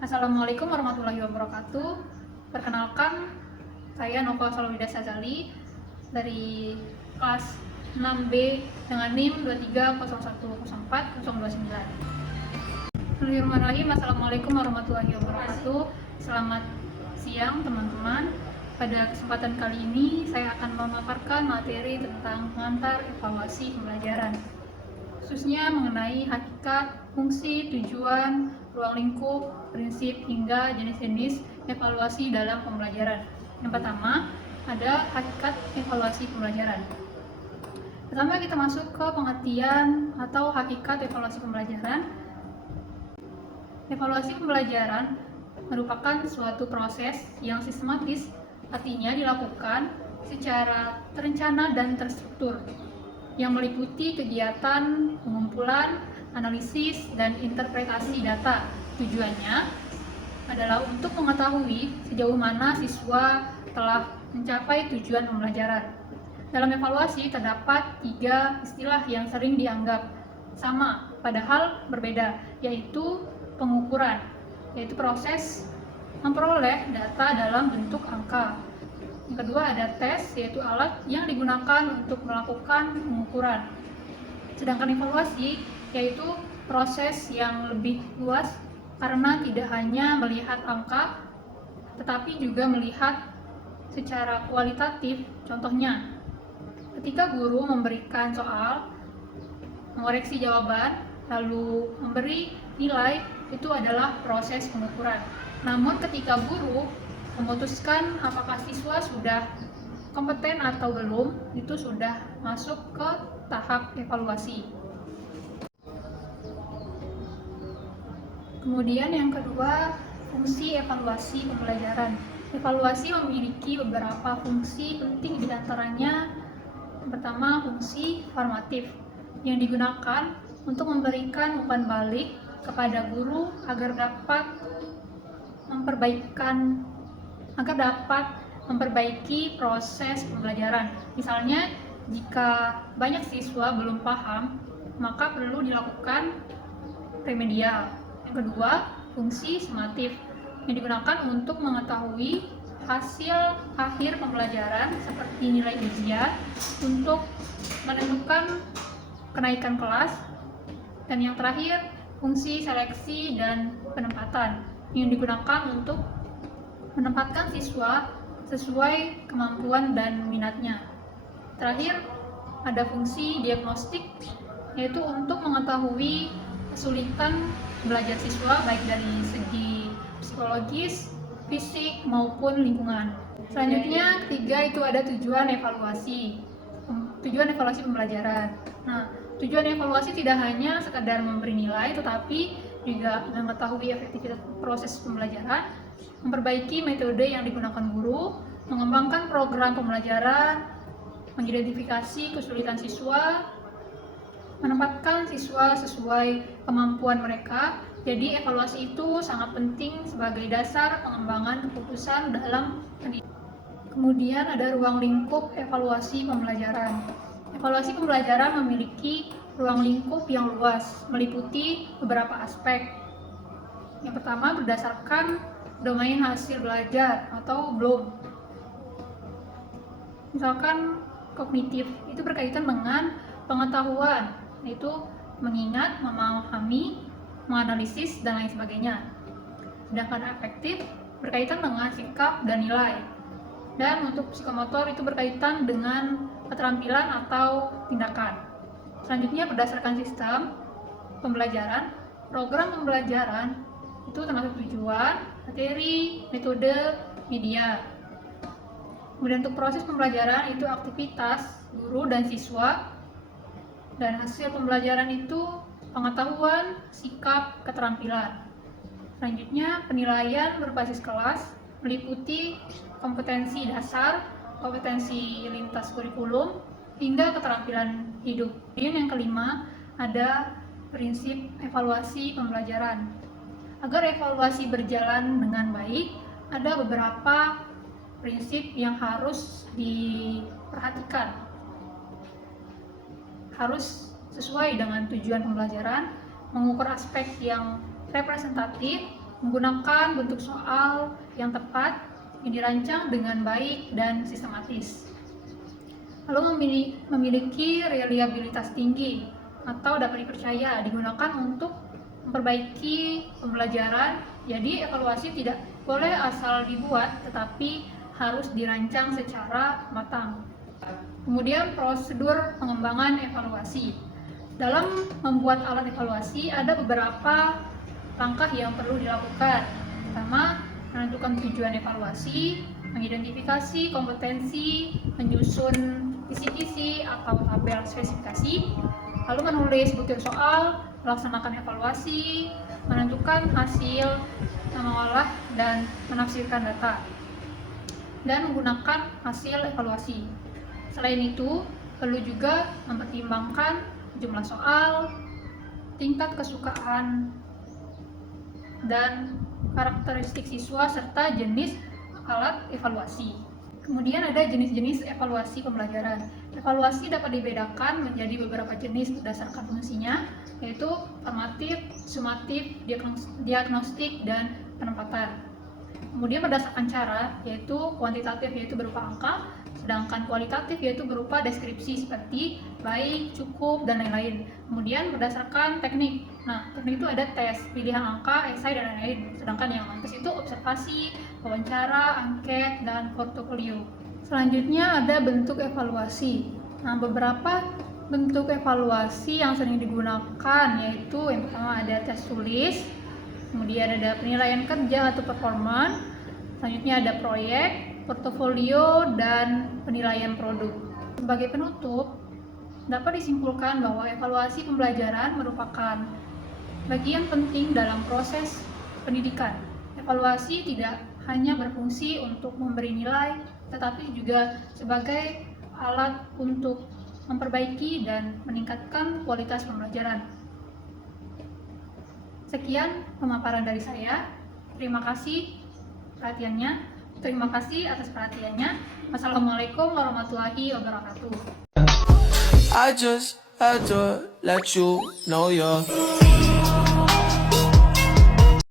Assalamualaikum warahmatullahi wabarakatuh. Perkenalkan, saya Nova Salawida Sazali dari kelas 6B dengan NIM 230104-029. Bismillahirrahmanirrahim. Assalamualaikum warahmatullahi wabarakatuh. Selamat siang teman-teman. Pada kesempatan kali ini saya akan memaparkan materi tentang pengantar evaluasi pembelajaran, khususnya mengenai hakikat, fungsi, tujuan, ruang lingkup, prinsip, hingga jenis-jenis evaluasi dalam pembelajaran. Yang pertama, ada hakikat evaluasi pembelajaran. Pertama, kita masuk ke pengertian atau hakikat evaluasi pembelajaran. Evaluasi pembelajaran merupakan suatu proses yang sistematis, artinya dilakukan secara terencana dan terstruktur, yang meliputi kegiatan pengumpulan, analisis, dan interpretasi data. Tujuannya adalah untuk mengetahui sejauh mana siswa telah mencapai tujuan pembelajaran. Dalam evaluasi terdapat 3 istilah yang sering dianggap sama, padahal berbeda, yaitu pengukuran, yaitu proses memperoleh data dalam bentuk angka. Yang kedua ada tes, yaitu alat yang digunakan untuk melakukan pengukuran. Sedangkan evaluasi yaitu proses yang lebih luas karena tidak hanya melihat angka, tetapi juga melihat secara kualitatif. Contohnya, ketika guru memberikan soal, mengoreksi jawaban, lalu memberi nilai, itu adalah proses pengukuran. Namun ketika guru memutuskan apakah siswa sudah kompeten atau belum, itu sudah masuk ke tahap evaluasi. Kemudian yang kedua, fungsi evaluasi pembelajaran. Evaluasi memiliki beberapa fungsi penting, diantaranya pertama fungsi formatif yang digunakan untuk memberikan umpan balik kepada guru agar dapat memperbaiki proses pembelajaran. Misalnya, jika banyak siswa belum paham, maka perlu dilakukan remedial. Yang kedua, fungsi sumatif yang digunakan untuk mengetahui hasil akhir pembelajaran seperti nilai ujian untuk menentukan kenaikan kelas. Dan yang terakhir, fungsi seleksi dan penempatan yang digunakan untuk menempatkan siswa sesuai kemampuan dan minatnya. Terakhir, ada fungsi diagnostik, yaitu untuk mengetahui kesulitan belajar siswa baik dari segi psikologis, fisik, maupun lingkungan. Selanjutnya, ketiga itu ada tujuan evaluasi. Tujuan evaluasi pembelajaran. Nah, tujuan evaluasi tidak hanya sekedar memberi nilai, tetapi juga mengetahui efektivitas proses pembelajaran, memperbaiki metode yang digunakan guru, mengembangkan program pembelajaran, mengidentifikasi kesulitan siswa, menempatkan siswa sesuai kemampuan mereka. Jadi evaluasi itu sangat penting sebagai dasar pengembangan keputusan dalam pendidikan. Kemudian ada ruang lingkup evaluasi pembelajaran. Evaluasi pembelajaran memiliki ruang lingkup yang luas, meliputi beberapa aspek. Yang pertama, berdasarkan domain hasil belajar atau BLOM. Misalkan kognitif, itu berkaitan dengan pengetahuan, yaitu mengingat, memahami, menganalisis, dan lain sebagainya. Sedangkan afektif berkaitan dengan sikap dan nilai. Dan untuk psikomotor itu berkaitan dengan keterampilan atau tindakan. Selanjutnya, berdasarkan sistem pembelajaran, program pembelajaran itu termasuk tujuan, materi, metode, media. Kemudian untuk proses pembelajaran itu aktivitas guru dan siswa, dan hasil pembelajaran itu pengetahuan, sikap, keterampilan. Selanjutnya, penilaian berbasis kelas meliputi kompetensi dasar, kompetensi lintas kurikulum, hingga keterampilan hidup. Dan yang kelima, ada prinsip evaluasi pembelajaran. Agar evaluasi berjalan dengan baik, ada beberapa prinsip yang harus diperhatikan. Harus sesuai dengan tujuan pembelajaran, mengukur aspek yang representatif, menggunakan bentuk soal yang tepat yang dirancang dengan baik dan sistematis. Lalu memiliki reliabilitas tinggi atau dapat dipercaya, digunakan untuk memperbaiki pembelajaran. Jadi evaluasi tidak boleh asal dibuat, tetapi harus dirancang secara matang. Kemudian prosedur pengembangan evaluasi. Dalam membuat alat evaluasi ada beberapa langkah yang perlu dilakukan. Pertama, menentukan tujuan evaluasi, mengidentifikasi kompetensi, menyusun kisi-kisi atau tabel spesifikasi, lalu menulis butir soal, melaksanakan evaluasi, menentukan hasil, mengolah dan menafsirkan data, dan menggunakan hasil evaluasi. Selain itu, perlu juga mempertimbangkan jumlah soal, tingkat kesukaan, dan karakteristik siswa serta jenis alat evaluasi. Kemudian ada jenis-jenis evaluasi pembelajaran. Evaluasi dapat dibedakan menjadi beberapa jenis berdasarkan fungsinya, yaitu formatif, sumatif, diagnostik, dan penempatan. Kemudian berdasarkan cara, yaitu kuantitatif yaitu berupa angka, sedangkan kualitatif yaitu berupa deskripsi seperti baik, cukup, dan lain-lain. Kemudian berdasarkan teknik. Nah, teknik itu ada tes, pilihan angka, esai, dan lain-lain. Sedangkan yang tes itu observasi, wawancara, angket, dan portofolio. Selanjutnya ada bentuk evaluasi. Nah, beberapa bentuk evaluasi yang sering digunakan yaitu yang pertama ada tes tulis, kemudian ada penilaian kerja atau performa, selanjutnya ada proyek, portofolio, dan penilaian produk. Sebagai penutup, dapat disimpulkan bahwa evaluasi pembelajaran merupakan bagian penting dalam proses pendidikan. Evaluasi tidak hanya berfungsi untuk memberi nilai, tetapi juga sebagai alat untuk memperbaiki dan meningkatkan kualitas pembelajaran. Sekian pemaparan dari saya. Terima kasih perhatiannya. Terima kasih atas perhatiannya. Wassalamualaikum warahmatullahi wabarakatuh. I just had to let you know you're